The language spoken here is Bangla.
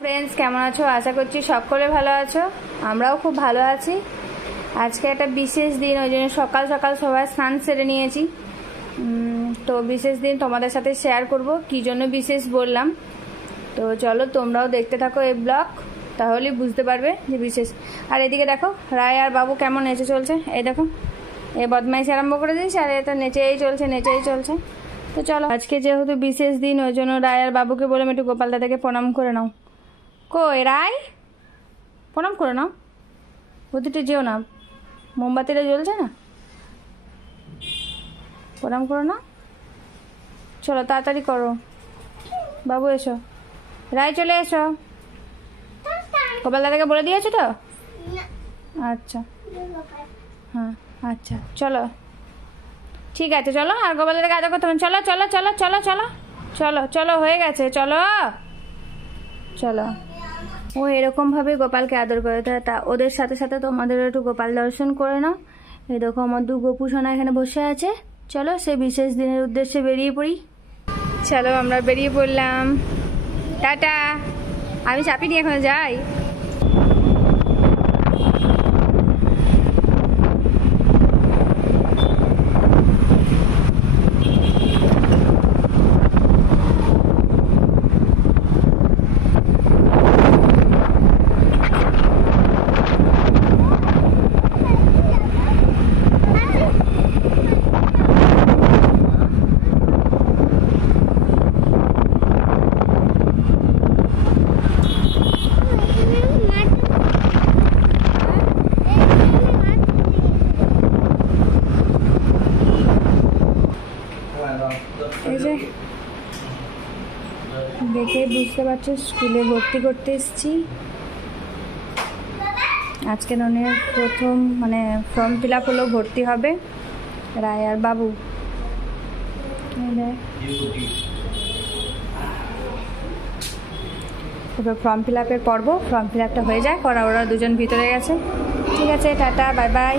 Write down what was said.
ফ্রেন্ডস, কেমন আছো? আশা করছি সকলে ভালো আছো। আমরাও খুব ভালো আছি। আজকে একটা বিশেষ দিন, ওই জন্য সকাল সকাল সবাই স্নান সেরে নিয়েছি। তো বিশেষ দিন তোমাদের সাথে শেয়ার করব। কি জন্য বিশেষ বললাম, তো চলো তোমরাও দেখতে থাকো এই ব্লগ, তাহলেই বুঝতে পারবে যে বিশেষ। আর এদিকে দেখো রায় আর বাবু কেমন নেচে চলছে। এই দেখো, এই বদমাইশি আরম্ভ করে দিয়েছে, আর এটা নেচেই চলছে। তো চলো, আজকে যেহেতু বিশেষ দিন, ওই জন্য রায় আর বাবুকে বললাম একটু গোপাল দাদাকে প্রণাম করে নাও। কই রায়, প্রণাম করে নাও। ওদিকে যেও না, মোমবাতিটা জ্বলছে না, প্রণাম করো না। চলো তাড়াতাড়ি করো। বাবু এসো, রায় চলে এসো। গোপাল দাদাকে বলে দিয়েছো তো? আচ্ছা, হ্যাঁ আচ্ছা, চলো ঠিক আছে, চলো। আর গোপাল দাদাকে আদর করতে হবে। চলো চলো চলো চলো চলো চলো চলো, হয়ে গেছে, চলো চলো। ও এরকমভাবে গোপালকে আদর করে, তা ওদের সাথে সাথে তোমাদেরও একটু গোপাল দর্শন করে নাও। এই দেখো আমার দু গোপু সোনা এখানে বসে আছে। চলো সে বিশেষ দিনের উদ্দেশ্যে বেরিয়ে পড়ি। চলো আমরা বেরিয়ে পড়লাম, টাটা। আমি চাপিনি, এখন যাই। এই যে দেখে বুঝতে পারছো, স্কুলে ভর্তি করতে এসেছি। আজকে ননের প্রথম ফর্ম ফিল আপ হলো, ভর্তি হবে রায় আর বাবু। এবার ফর্ম ফিল আপের পর্ব, ফর্ম ফিল আপটা হয়ে যায়, ওরা দুজন ভিতরে গেছে। ঠিক আছে, টাটা, বাই বাই।